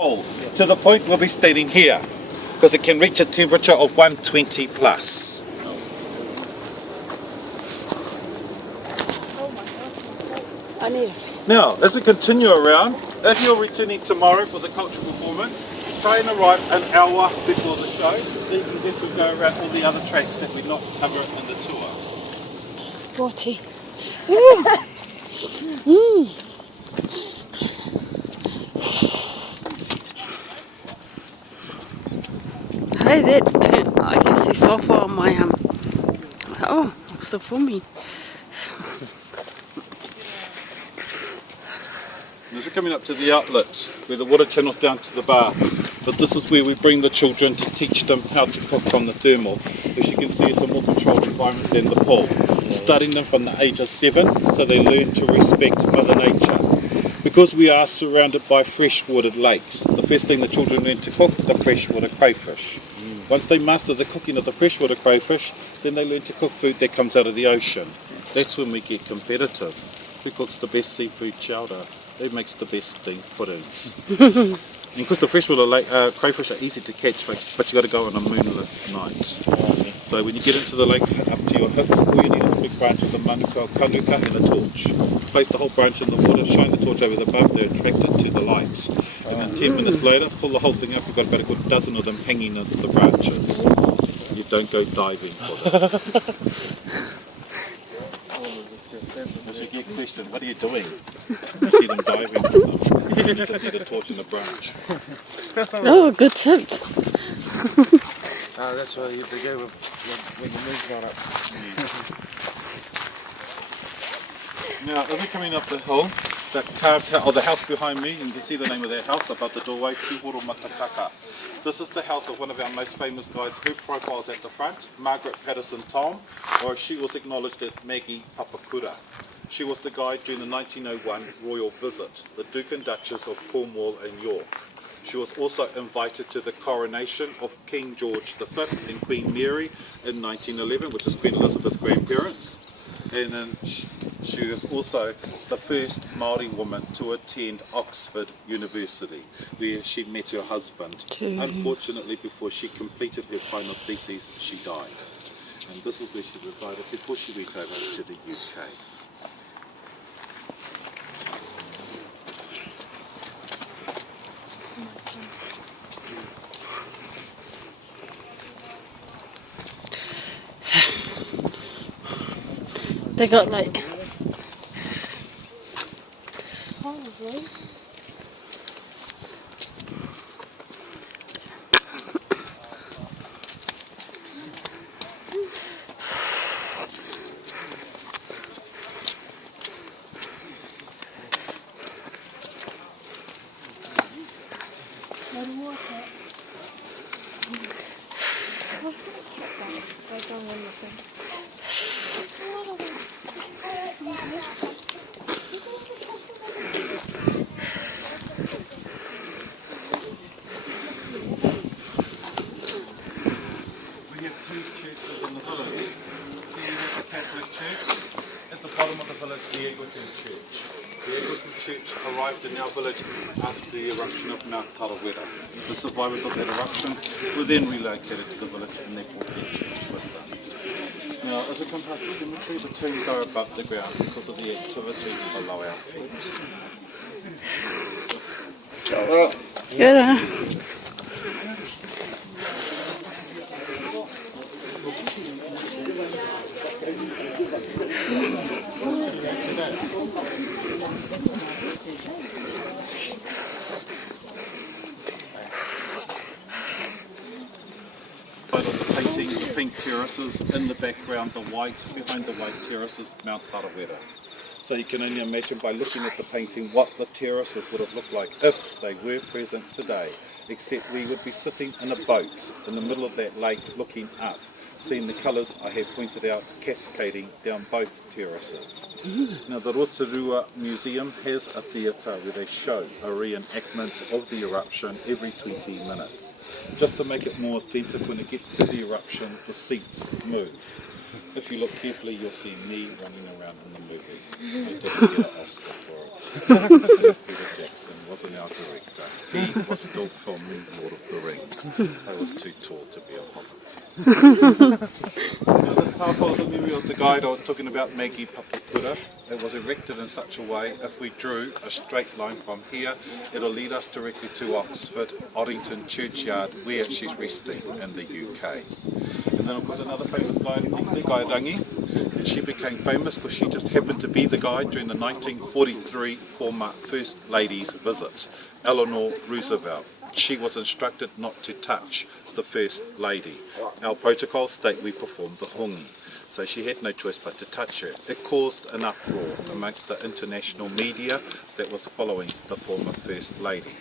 To the point we'll be standing here, because it can reach a temperature of 120 plus. Now, as we continue around, if you're returning tomorrow for the cultural performance, try and arrive an hour before the show, so you can get to go around all the other tracks that we not cover in the tour. 40. Hey, that I can see sulfur on my oh, it's still filming. As we're coming up to the outlet, where the water channels down to the bar, but this is where we bring the children to teach them how to cook from the thermal. As you can see, it's a more controlled environment than the pool. Starting them from the age of 7, so they learn to respect Mother Nature. Because we are surrounded by freshwater lakes, the first thing the children learn to cook, the freshwater crayfish. Once they master the cooking of the freshwater crayfish, then they learn to cook food that comes out of the ocean. That's when we get competitive. Who cooks the best seafood chowder? Who makes the best steamed puddings? And because the freshwater crayfish are easy to catch, but you've got to go on a moonless night. So when you get into the lake up to your hips, all you need is a big branch of the manuka kanuka and a torch. Place the whole branch in the water, shine the torch over the boat, they're attracted to the light. And then 10 minutes later, pull the whole thing up, you've got about a good dozen of them hanging into the branches. You don't go diving for them. That's a good question. What are you doing? You see them diving for them. You just need a torch and a branch. Oh, good tips. That's what you have to go when the moon's gone up. Now, as we're coming up the hill, that carved house, or the house behind me, you can see the name of that house above the doorway, Tihoro Matakaka. This is the house of one of our most famous guides who profiles at the front, Margaret Patterson Tom, or she was acknowledged as Maggie Papakura. She was the guide during the 1901 royal visit, the Duke and Duchess of Cornwall and York. She was also invited to the coronation of King George V and Queen Mary in 1911, which is Queen Elizabeth's grandparents. And then she was also the first Māori woman to attend Oxford University, where she met her husband. Unfortunately, before she completed her final thesis, she died. And this is where she resided before she went over to the UK. They got like Arrived in our village after the eruption of Mount Tarawera. The survivors of that eruption were then relocated to the village and they brought their church with them. Now, as we come past the cemetery, the tombs are above the ground because of the activity below our feet. good. The pink terraces, in the background the white, behind the white terraces, Mount Tarawera. So you can only imagine by looking at the painting what the terraces would have looked like if they were present today, except we would be sitting in a boat in the middle of that lake looking up, seeing the colours I have pointed out cascading down both terraces. Now the Rotorua Museum has a theatre where they show a reenactment of the eruption every 20 minutes. Just to make it more authentic, when it gets to the eruption, the seats move. If you look carefully, you'll see me running around in the movie. I didn't get an Oscar for it. Peter Jackson wasn't our director. He was still filming Lord of the Rings. I was too tall to be a hobbit. Now, this pāpō is the memory of the guide I was talking about, Maggie Papakura. It was erected in such a way, if we drew a straight line from here, it'll lead us directly to Oxford, Oddington Churchyard, where she's resting in the UK. And then of course another famous guide, the Guide Rangi, and she became famous because she just happened to be the guide during the 1943 former First Lady's visit, Eleanor Roosevelt. She was instructed not to touch the First Lady. Our protocols state we performed the hongi, so she had no choice but to touch her. It caused an uproar amongst the international media that was following the former First Lady.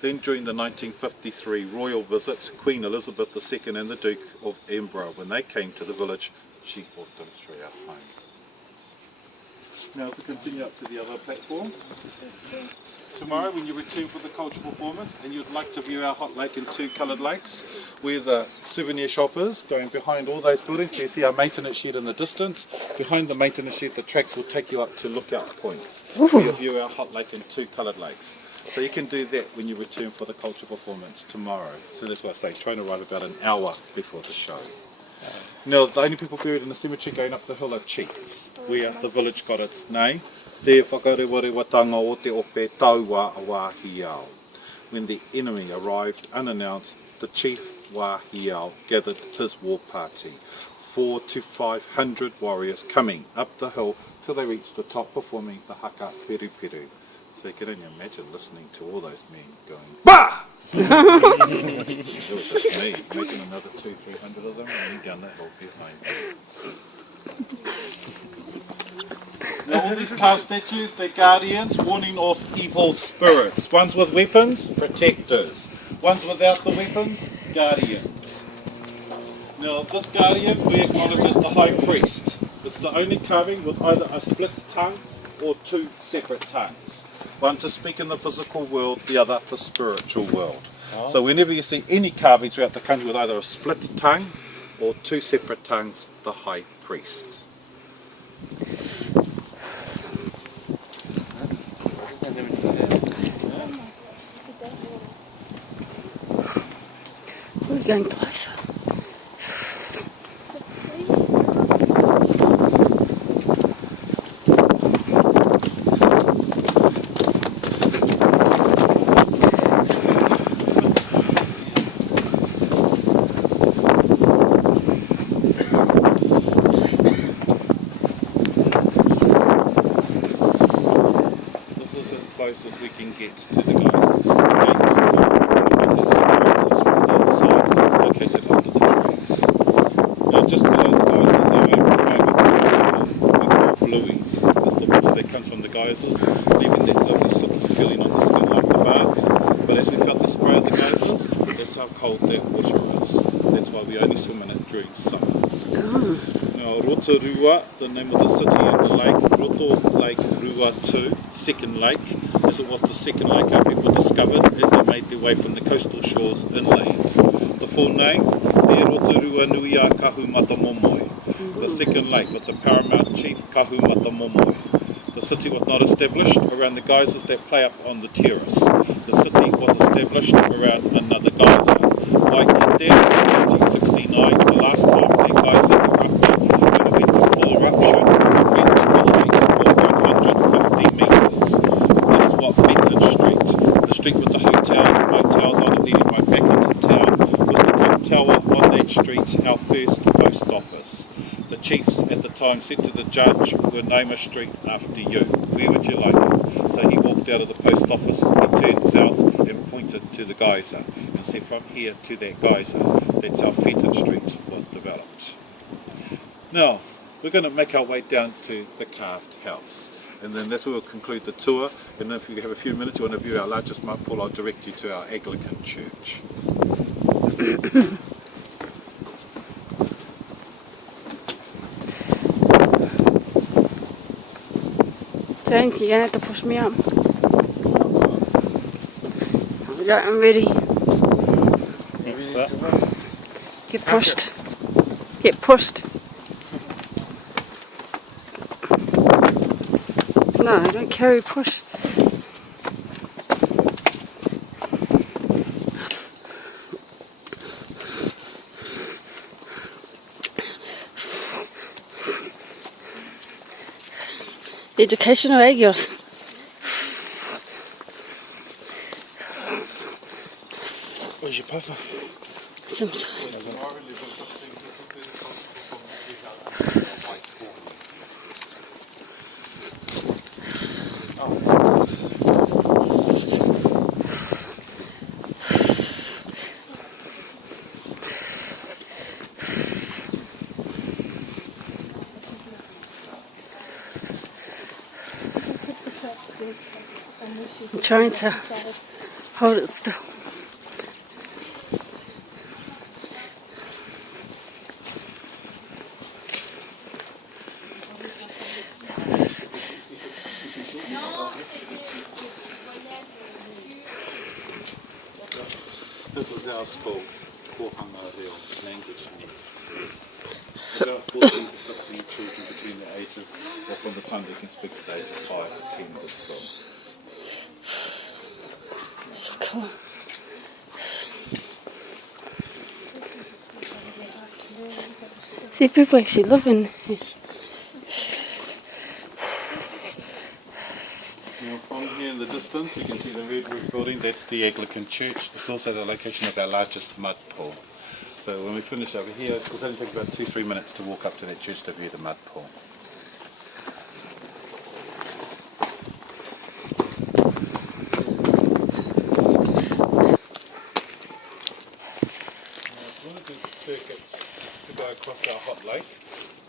Then during the 1953 royal visit, Queen Elizabeth II and the Duke of Edinburgh, when they came to the village, she brought them through our home. Now as we continue up to the other platform, tomorrow when you return for the cultural performance and you'd like to view our hot lake and two coloured lakes, where the souvenir shop is, going behind all those buildings, you see our maintenance shed in the distance. Behind the maintenance shed the tracks will take you up to lookout points, where you'll view our hot lake and two coloured lakes. So you can do that when you return for the cultural performance tomorrow. So that's why I say try to arrive about an hour before the show. Now the only people buried in the cemetery going up the hill are chiefs, where the village got its name. Te Whakarewarewa o te ope taua a Wāhiao. When the enemy arrived unannounced, the chief Wāhiao gathered his war party, 400 to 500 warriors coming up the hill till they reached the top, performing the haka peru peru. So you can only imagine listening to all those men going, bah! It was just me. Imagine another 200-300 of them running down that hill behind me. Now all these carved statues, they're guardians, warning off evil spirits. Ones with weapons, protectors. Ones without the weapons, guardians. Now this guardian we acknowledge as the high priest. It's the only carving with either a split tongue or two separate tongues. One to speak in the physical world, the other the spiritual world. Oh. So whenever you see any carving throughout the country with either a split tongue or two separate tongues, the high priest. We're getting closer. As we can get to the geysers. The geysers from the other side, located under the trees. Now just below the geysers are we call fluies. It's the water that comes from the geysers, leaving that lovely silky feeling on the skin like the baths. But as we felt the spray of the geysers, that's how cold that water is. That's why we only swim in it during summer. Now Rotorua, the name of the city and the lake, Roto Lake Rua 2, second lake, as it was the second lake our people discovered as they made their way from the coastal shores inland. The full name, Te Rotorua Nuia Kahumata Momoi, the second lake with the paramount chief Kahumata Momoi. The city was not established around the geysers that play up on the terrace. The city was established around another geyser. Waikite in 1969, the last time the geyser erupted, when it went to full eruption, it reached a height of 150 metres. That is what Fenton Street, the street with the hotels and motels on it leading right back into town, was the clock tower on that street, our first post office. The chiefs at the time said to the judge, we'll name a street after you. Where would you like it? So he walked out of the post office, he turned south and pointed to the geyser and said from here to that geyser, that's how Fenton Street was developed. Now, we're going to make our way down to the carved house. And then that's where we'll conclude the tour. And if you have a few minutes, you want to view our largest mud pool, I'll direct you to our Anglican church. James, you're going to have to push me up. I'm ready. Get pushed. Get pushed. No, don't carry push. Educational egos. Where's your puffer? Some I'm trying to hold it still. This is our school, Whakarewarewa language nest. About 14 to 15 children between the ages, or from the time they can speak to the age of 5 attend the school. It's cool. See, people actually live in here. Now from here in the distance you can see the red roof building, that's the Anglican church. It's also the location of our largest mud pool. So when we finish over here, it will only take about 2-3 minutes to walk up to that church to view the mud pool. Circuit to go across our hot lake.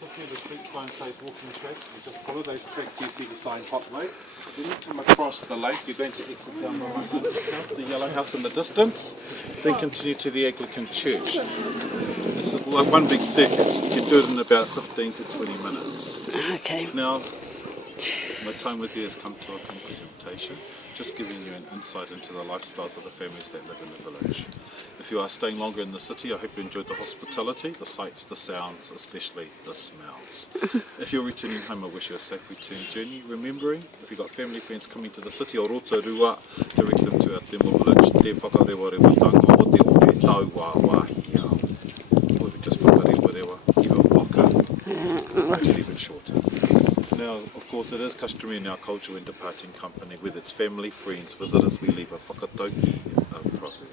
Look here, the street sign says walking tracks. You just follow those tracks, you see the sign hot lake. Then you come across the lake, you're going to exit down the road, the yellow house in the distance, then continue to the Anglican church. This is like one big circuit. You can do it in about 15 to 20 minutes. Okay. Now, my time with you has come to a presentation, just giving you an insight into the lifestyles of the families that live in the village. If you are staying longer in the city, I hope you enjoyed the hospitality, the sights, the sounds, especially the smells. If you're returning home, I wish you a safe return journey. Remembering, if you've got family friends coming to the city o Rotorua, direct them to our Thermal Village, te Whakarewarewa Tanga o te ope tau wā wāhi ao. Or if you just Whakarewarewa, kia waka, it's even shorter. Now, of course, it is customary in our culture when departing company, whether it's family, friends, visitors, we leave a whakatauki proverb.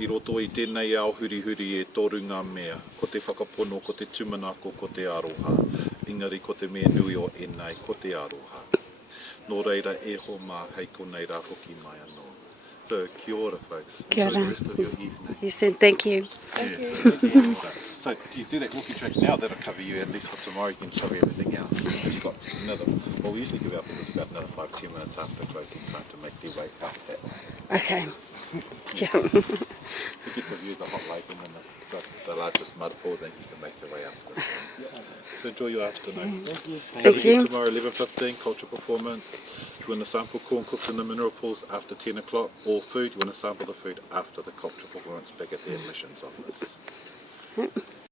I roto I tēnei ao huri huri e toru ngā mea, ko te whakapono, ko te tumanako, ko te aroha. Engari ko te mea nui o enai, ko te aroha. Nō reira e ho mā hei ko nei rā hoki mai anō. So, kia ora folks. Kia Enjoy the ora. rest of your evening. You said thank you. Thank you. So, you do that walking track now, that'll cover you at least for tomorrow, you can cover everything else. You've got another, well we usually give our visitors about another 5-10 minutes after closing time to make their way up that way. Okay. Yeah. You get to view the hot lake and then the largest mud pool, then you can make your way up to this one. So enjoy your afternoon. Thank you. Thank you. Tomorrow 11:15, cultural performance. If you want to sample corn cooked in the mineral pools after 10 o'clock, or food, you want to sample the food after the cultural performance back at the admissions office.